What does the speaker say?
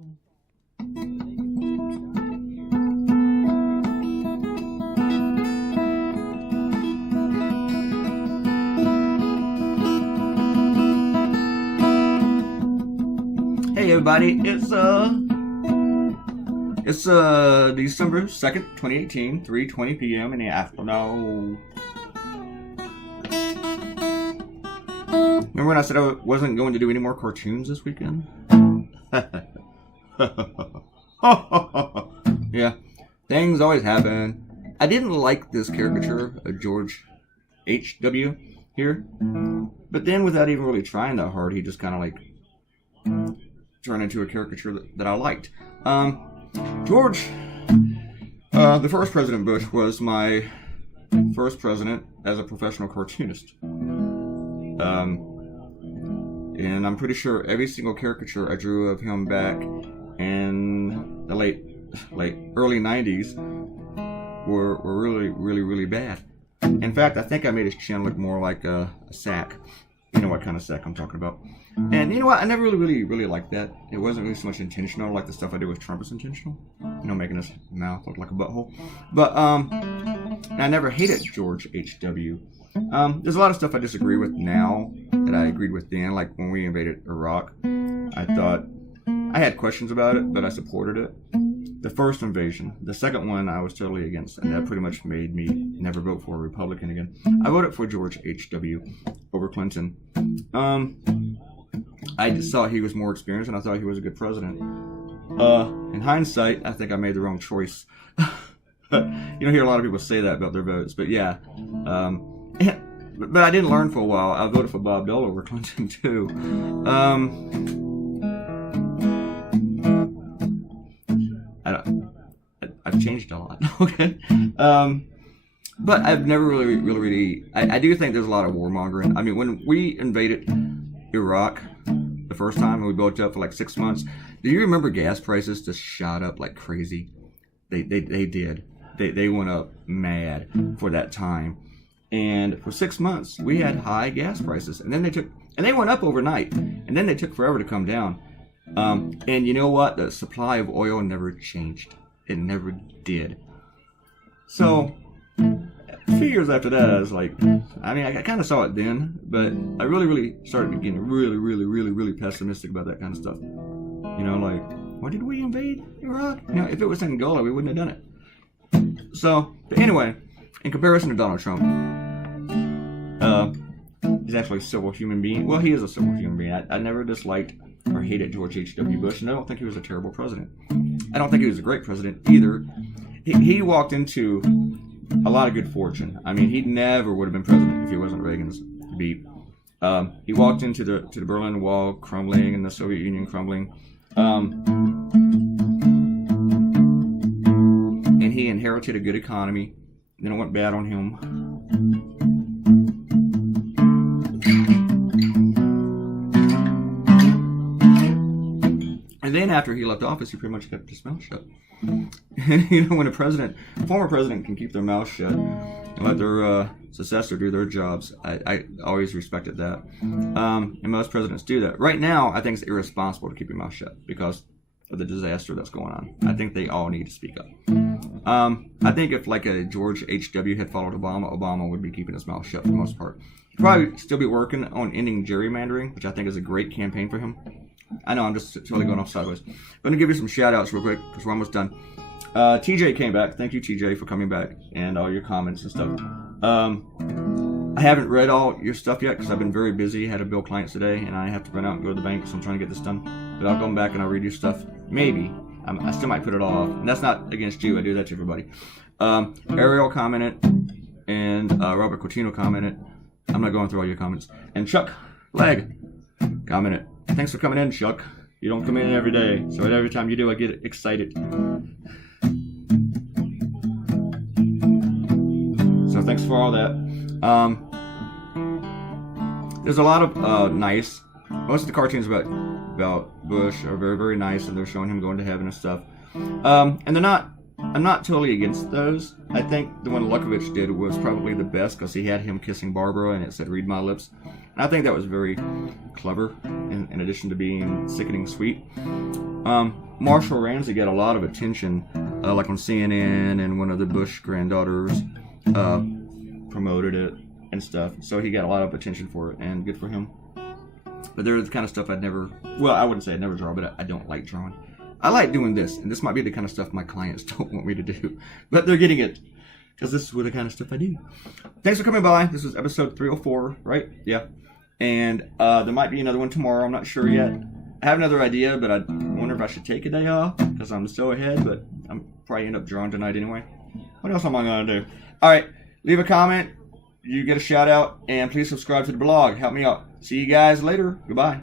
Hey everybody, it's December 2nd, 2018, 3:20 p.m. in the afternoon. Remember when I said I wasn't going to do any more cartoons this weekend? Yeah, things always happen. I didn't like this caricature of George H.W. here, but then without even really trying that hard, he just kind of like turned into a caricature that I liked. George, the first President Bush was my first president as a professional cartoonist. And I'm pretty sure every single caricature I drew of him back in the early 90s were really bad. In fact, I think I made his chin look more like a sack. You know what kind of sack I'm talking about. And you know what? I never really liked that. It wasn't really so much intentional like the stuff I did with Trump was intentional. You know, making his mouth look like a butthole. But I never hated George H.W. There's a lot of stuff I disagree with now that I agreed with then, like when we invaded Iraq. I thought I had questions about it, but I supported it. The first invasion, the second one, I was totally against, and that pretty much made me never vote for a Republican again. I voted for George H.W. over Clinton. I just saw he was more experienced, and I thought he was a good president. In hindsight, I think I made the wrong choice. You don't hear a lot of people say that about their votes, but yeah. But I didn't learn for a while. I voted for Bob Dole over Clinton too. I've changed a lot. Okay. But I've never really. I do think there's a lot of warmongering. I mean, when we invaded Iraq the first time and we built it up for like 6 months, do you remember gas prices just shot up like crazy? They did. They went up mad for that time. And for 6 months, we had high gas prices, and then they went up overnight, and then they took forever to come down. And you know what? The supply of oil never changed. It never did. So a few years after that, I was like, I mean, I kind of saw it then, but I really started getting really pessimistic about that kind of stuff. You know, like, why did we invade Iraq? You know, if it was Angola, we wouldn't have done it. So, but anyway, in comparison to Donald Trump, he's actually a civil human being. Well, he is a civil human being. I never disliked or hated George H.W. Bush, and I don't think he was a terrible president. I don't think he was a great president either. He walked into a lot of good fortune. I mean, he never would have been president if he wasn't Reagan's beat. He walked into the Berlin Wall crumbling and the Soviet Union crumbling. And he inherited a good economy. Then it went bad on him. And then after he left office, he pretty much kept his mouth shut. You know, when a former president can keep their mouth shut and let their successor do their jobs, I always respected that. And most presidents do that. Right now, I think it's irresponsible to keep your mouth shut because of the disaster that's going on. I think they all need to speak up. I think if like a George H.W. had followed Obama would be keeping his mouth shut for the most part. He'd probably still be working on ending gerrymandering, which I think is a great campaign for him. I know I'm just totally going off sideways. But I'm going to give you some shout outs real quick because we're almost done. TJ came back. Thank you, TJ, for coming back and all your comments and stuff. I haven't read all your stuff yet because I've been very busy. Had to bill clients today and I have to run out and go to the bank, so I'm trying to get this done. But I'll come back and I'll read your stuff. Maybe. I still might put it all off. And that's not against you. I do that to everybody. Ariel commented and Robert Coutinho commented. I'm not going through all your comments. And Chuck Legg commented. Thanks for coming in, Chuck. You don't come in every day, so every time you do, I get excited. So thanks for all that. There's a lot of nice. Most of the cartoons about Bush are very nice, and they're showing him going to heaven and stuff. And they're not. I'm not totally against those. I think the one Lukovich did was probably the best because he had him kissing Barbara and it said "Read my lips." And I think that was very clever, in addition to being sickening sweet. Marshall Ramsey got a lot of attention, like on CNN, and one of the Bush granddaughters promoted it and stuff. So he got a lot of attention for it, and good for him. But they're the kind of stuff I'd never, well, I wouldn't say I'd never draw, but I don't like drawing. I like doing this, and this might be the kind of stuff my clients don't want me to do. But they're getting it, because this is the kind of stuff I do. Thanks for coming by. This was episode 304, right? Yeah. And there might be another one tomorrow. I'm not sure yet. I have another idea, but I wonder if I should take a day off, because I'm so ahead, but I'm probably end up drawing tonight anyway. What else am I going to do? All right. Leave a comment. You get a shout out, and please subscribe to the blog. Help me out. See you guys later. Goodbye.